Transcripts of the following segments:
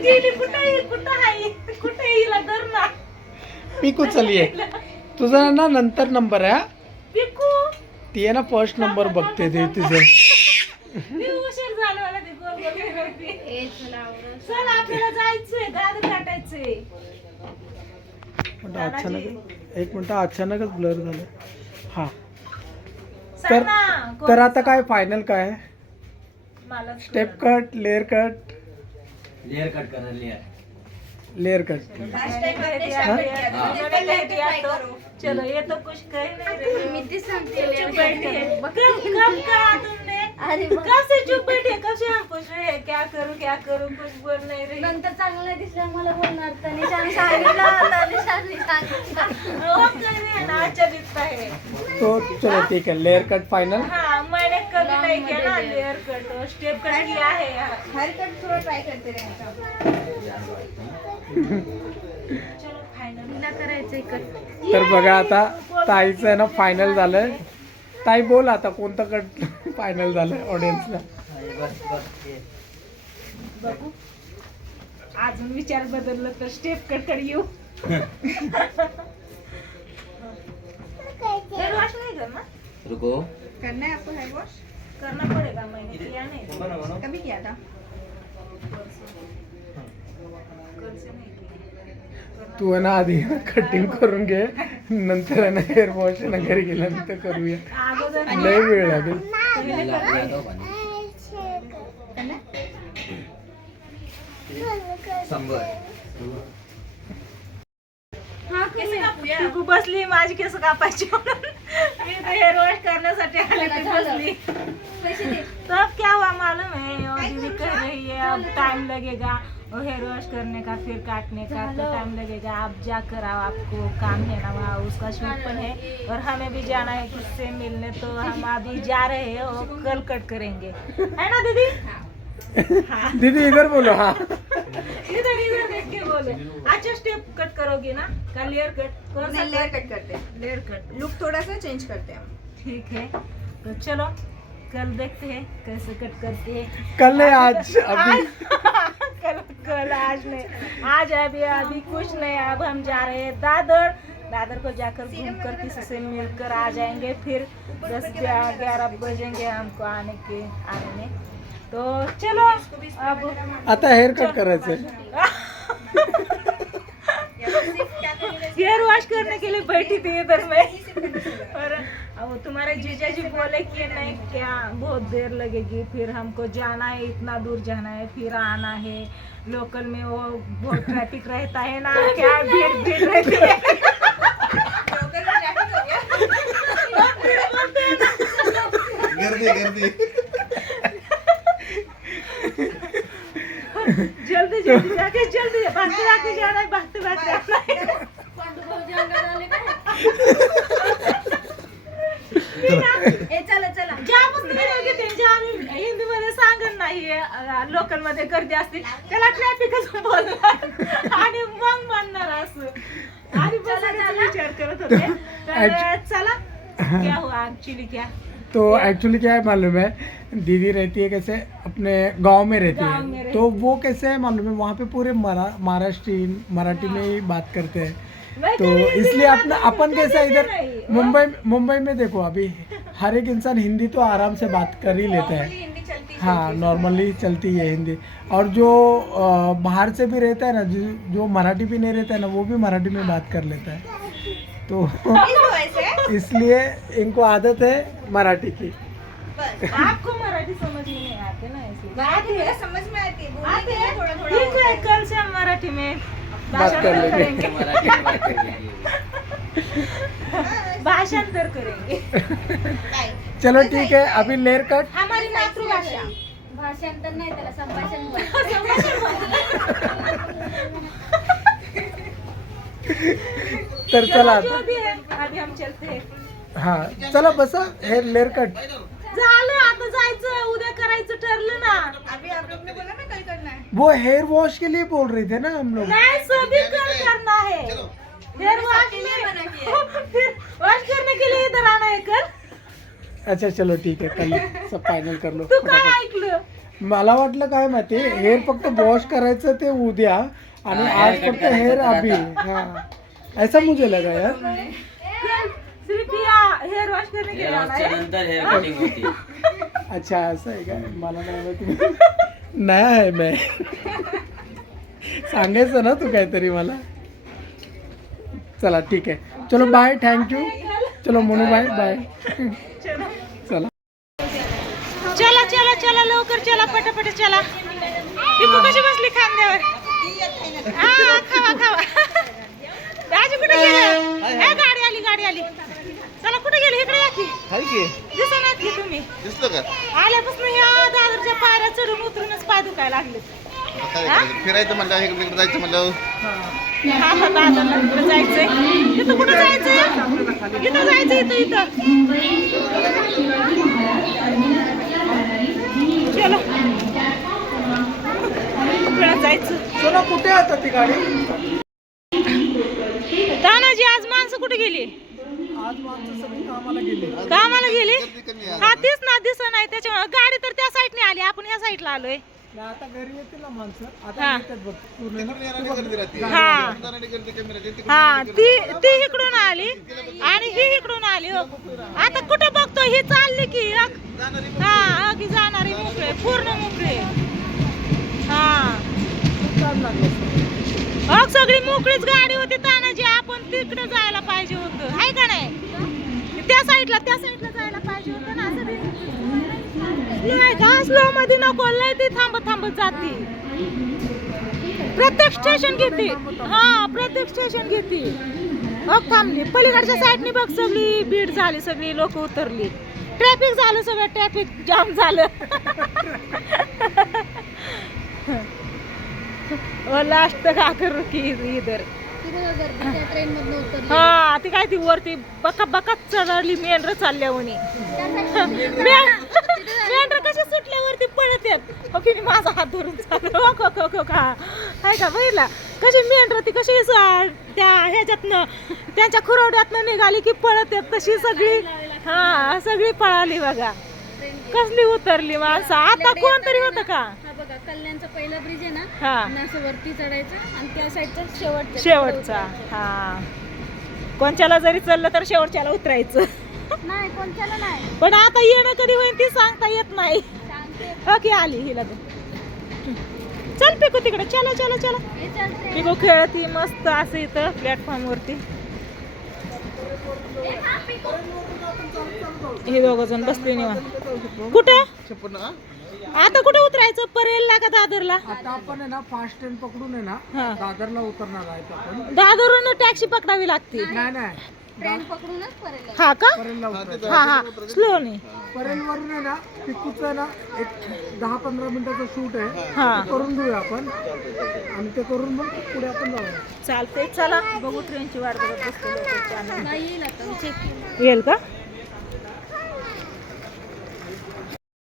गेली कुठं आहे हिला धर ना. पिकू चलिए तुझा ना नंतर नंबर आहे हा. पिकू ती आहे ना फर्स्ट नंबर बघते ते तिचं. मी उशीर झाला मला ते गोल गोल फिरवते. चल आपल्याला जायचंय दादा काटायचंय. अचानक एक मिनिट अचानकच ब्लर झालं. हा सांग ना, तर आता काय फायनल काय आहे? मला step cut layer cut layer cut करा लेअर कट. चलो ये तो कुछ कह नहीं रही. मी ते सांगते चुप बैठी है. कब कहा तुमने? कब से चुप बैठे? कब से हम पूछ रहे हैं क्या करूं कुछ बोल नहीं रही. नंतर चांगलं दिसलं मला बोलणार तनिषाने सांगितलं तनिषाने सांगितलं वो कह रहे हैं ना अच्छा दिखता है. तो चलो ठीक है लेयर कट फाइनल. हाँ मैंने कभी नहीं किया ना लेयर कट और स्टेप कट किया है. हर कट थोड़ा ट्राय करते रहता. चलो फायनल तिला करायचंय कट. तर बघा आता ताईचं आहे ना फायनल झालंय. ताई बोल आता कोणतं कट फायनल झालंय ऑडियन्सला. बघू अजून विचार बदललं तर स्टेप कट कडे येऊ. हेयर वॉश नहीं करना. रुको करना है आपको हेयर वॉश? करना पड़ेगा. मैंने किया नहीं. कभी किया था? कल से नहीं किया. तू आहे ना आधी कटिंग करून घे नंतर आहे ना हेअर वॉश ना घरी गेल्यानंतर करूया. अगोदर लय वेळ लागेल. हाँ कैसे कापूया? तू बसली माझी केस कापायची म्हणून मी हेयर वॉश करण्यासाठी आले ती बसली. पैसे दे. तो अब क्या हुआ मालूम है और दीदी कह रही है अब टाइम लगेगा और हेयर वॉश करने का फिर काटने का तो टाइम लगेगा. आप जाकर आओ आपको काम है ना वहाँ उसका शूट पण है और हमें भी जाना है किससे मिलने तो हम अभी जा रहे हैं और कल कट करेंगे है ना दीदी. दीदी इधर बोलो. हाँ इधर देख के बोले. अच्छा स्टेप कट करोगी ना का लेयर कट? कौन सा लेयर कट करते हैं. Layer cut. लुक थोड़ा सा चेंज करते हैं हम. ठीक है तो चलो कल देखते हैं कैसे कट करते हैं. कल है आज अभी. कल आज नहीं आज अभी कुछ नहीं. अब हम जा रहे हैं दादर को जाकर घूम कर किसी से मिलकर आ जाएंगे. फिर 10-11 बजेंगे हमको आने में. तो चलो अब आता हेअर कट करायचंय. हेयर वॉश करने के लिए बैठी थी इधर में और अब तुम्हारे जीजा जी बोले कि नहीं क्या बहुत देर लगेगी फिर हमको जाना है इतना दूर जाना है फिर आना है. लोकल में वो बहुत ट्रैफिक रहता है ना क्या भीड़ रहती है. गर्दी जल्दी जाके जल्दी भागते जाना है भागते आना है. चला ज्या पुस्तकाने त्यांच्या आम्ही हिंदीमध्ये सांगत नाही लोकल मध्ये गर्दी असते त्याला ट्रॅफिकच बोलणार आणि मग म्हणणार असं. आधी विचार करत होते तर चला क्या हुआ एक्चुअली क्या. तो एक्चुअली क्या है मालूम है दीदी रहती है कैसे अपने गांव में रहती है तो वो कैसे है मालूम है वहाँ पे पूरे महाराष्ट्रीयन मराठी में ही बात करते हैं. तो इसलिए अपना अपन कैसा इधर मुंबई में देखो अभी हर एक इंसान हिंदी तो आराम से बात कर ही लेता है. हिंदी चलती है. हाँ नॉर्मली चलती है हिंदी. और जो बाहर से भी रहता है ना जो मराठी भी नहीं रहता है ना वो भी मराठी में बात कर लेता है. तो इसलिए इनको आदत है मराठी की. आपको मराठी समझ में नहीं आते ना इसलिए. समझ में आती है. आते हैं थोड़ा ठीक है कल से हम मराठी में बात कर लेंगे. भाषांतर करेंगे. चलो ठीक है अभी लेयर कट. हमारी मातृभाषा. भाषांतर नाही त्याला संभाषण तर चला जो भी है अभी हम चलते हैं. हाँ चला बसा हेयर लेयर कट. झालं आता जायचं उद्या करायचं ठरलं ना. अभी आप लोग ने बोला ना कल करना है. वो हेयर वॉश के लिए बोल रहे थे ना हम लोग. नहीं सभी कल करना है. हेयर वॉश मना किया में फिर वॉश करने के लिए इधर आना है कल. अच्छा चलो ठीक है कल सब फाइनल कर लो तू काय फटाफट. ऐकलं. मला वाटलं काय माहिती हेअर फक्त वॉश करायचं ते उद्या आणि आज फक्त हेअर अभी हाँ ऐसा मुझे लगा यार. सिर्फ हेअर वॉश करने के लिए आना है. नंतर हेअर कटिंग होती. अच्छा असं आहे का मला नाही माहिती. नया आहे मैं सांगायचं ना तू काहीतरी मला. चला ठीक आहे चलो बाय थँक्यू. चलो मोनू बाय बाय. चला चला चला चला लवकर चला पटापट चला. इको कशी बसली खांद्यावर. हा खावा खावा. राजू कुठे गेले. गाडी आली गाडी आली. चला कुठे गेले इकडे या की. दिसणार की तुम्ही. दिसलं का आल्यापासून या दादरच्या पायऱ्या चढून उतरूनच पाय दुखायला लागले. फिरायचं म्हणलं इकडे जायचं म्हणलं हा हा दादरला कुठे जायचंय. इथं कुठं जायचंय. इथं जायचं इथं इथं. चलो कुठं जायचं. चलो कुठे आता ती गाडी. तानाजी आज माणसं कुठे गेली. आज माणसं सगळी कामाला गेले. कामाला गेली. हा तीच ना दिसत नाही त्याच्यामुळे गाडी तर त्या साईडने आली आपण ह्या साईडला आलोय. आता घरी येतील ना माणसं आता हा. येतात बघ पूर्ण. हा हा ती इकडून आली आणि ही इकडून आली. हो आता कुठं बघतो ही चालली की हा की जाणारी मोकळे पूर्ण मोकळे. हा अग सगळी मोकळीच गाडी होती तानाजी. आपण तिकडे जायला पाहिजे होतं आहे का नाही. त्या साईडला जायला पाहिजे होतं ना. असं नाही का स्लो मध्ये नको लय ती थांबत थांबत जाती. प्रत्येक स्टेशन घेते. हा प्रत्येक स्टेशन घेते. अग थांबली पलीकडच्या साईडने बघ सगळी भीड झाली. सगळी लोक उतरली. ट्रॅफिक झालं सगळं ट्रॅफिक जाम झालं. लास्ट तक आकर रुकी इधर. ट्रेन मधून उतरली. हा ती काय ती वरती बका बका चढली मेंढर चालल्यावणी. मेंढर कशी सुटल्यावरती पळत येत. की माझा हात धरून चालू का आहे का बघितला कशी मेंढर ती कशी त्या ह्याच्यातनं त्यांच्या खुरवड्यातनं निघाली की पळत येत तशी सगळी. हा सगळी पळाली बघा. कसली उतरली माणसं. आता कोणतरी होतं का. हा बघा कल्याणचा पहिला ब्रिज आहे ना. हा आणि असं वरती चढायचं आणि त्या साईडचा शेवटचा. हा कोणच्याला जरी चाललं तर शेवटच्याला उतरायचं. नाही कोणत्याला नाही. पण आता येणं कधी होईल ती सांगता येत नाही. ओके आली हिला चल पिकू तिकडे. चला चला चला हे चालते. पिकू खेळती मस्त असं इथं प्लॅटफॉर्म वरती. हे दोघ जण बसले निवांत. कुठे आता कुठे उतरायचं परेलला का दादरला. आता आपण आहे ना फास्ट ट्रेन पकडून आहे ना हा. दादरला उतरणार आहे आपण. दादरवरून टॅक्सी पकडावी लागते. नाही ट्रेन पकडूनच परेल. हा का परेलला उतरायचं. हा हा स्लो नाही. परेलवरून आहे ना पिकूचं ना एक 10-15 मिनिटाचं शूट आहे. हा ते करून घेऊया आपण आणि ते करून मग पुढे आपण जाऊया. चालतंय चला बघू ट्रेनची वाट बघत बसतो लवकर. नाही येईल आता चेक. येईल का.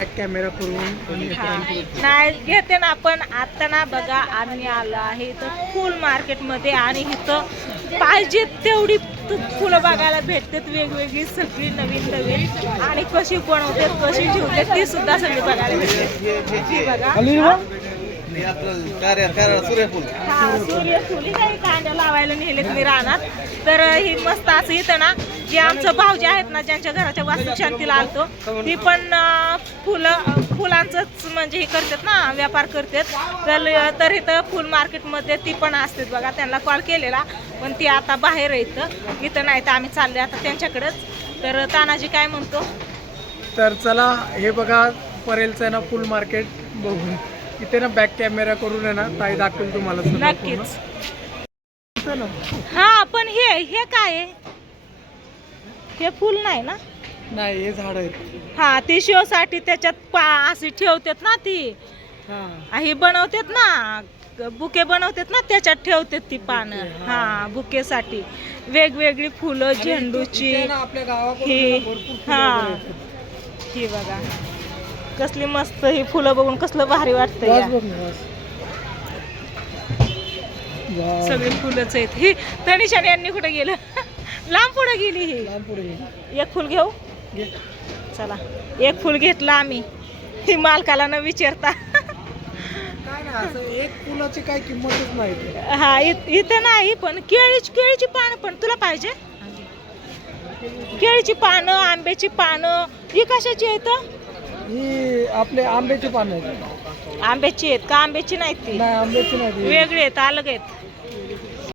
बॅक कॅमेरा करून नाही घेते ना आपण. आता ना बघा आम्ही आलो आहे इथं फुल मार्केट मध्ये आणि इथं पाहिजे तेवढी फुलं बघायला भेटतात. वेगवेगळी सगळी नवीन नवीन आणि कशी बनवतात कशी ठेवतात ती सुद्धा सगळी बघायला भेटते. बघा सूर्यफूल हा सूर्यफुली काही कांद्या लावायला नेलेत मी रानात. तर ही मस्त असं इथं ना जे आमचं भाऊजी आहेत ना ज्यांच्या घराच्या वास्तुशांतीला आलतो ती पण फुलांचंच म्हणजे हे करतात ना व्यापार करतात. तर इथं फुल मार्केटमध्ये ती पण असते बघा. त्यांना कॉल केलेला पण ती आता बाहेर येतं इथं नाही तर आम्ही चालले आता त्यांच्याकडेच. तर तानाजी काय म्हणतो. तर चला हे बघा परेलचं आहे ना फुल मार्केट बघून. इथे ना बॅक कॅमेरा करून आहे ना ताई दाखवेल तुम्हाला सगळं नक्कीच. पूर्ण. हा पण हे काय आहे. हे फुल नाही ना. नाही हे झाड आहेत. हा ते शो साठी त्याच्यात अशी ठेवतात ना ती. हा हे बनवतात ना बुके बनवतात ना त्याच्यात ठेवतात ती पानं. हा बुके साठी वेगवेगळी फुलं झेंडूची. इथे ना आपल्या गावाकडून ही ना भरपूर फुलं हा वगैरे येतात. ही बघा कसली मस्त ही फुलं बघून कसलं भारी वाटतंय. वास या. बघ ना, वास. वाव. सगळी फुलंच आहेत. ही तनिषान यांनी कुठे गेलं. लांब पुढे गेली ही. लांब पुढे ये. एक फुल घेऊ घे. चला. एक फुल घेतलं आम्ही. ही मालकाला न विचारता. काय ना असं एक फुलाची काय किंमतच नाही इथे. हा इथं नाही, पण केळीची पानं पण तुला पाहिजे. केळीची पानं, आंब्याची पानं ही कशाची आहेत? ही आपले आंब्याची पानं आहेत. आंब्याची आहेत का? आंब्याची नाहीत ती, नाही आंब्याची नाही ती. वेगळी आहेत, अलग आहेत.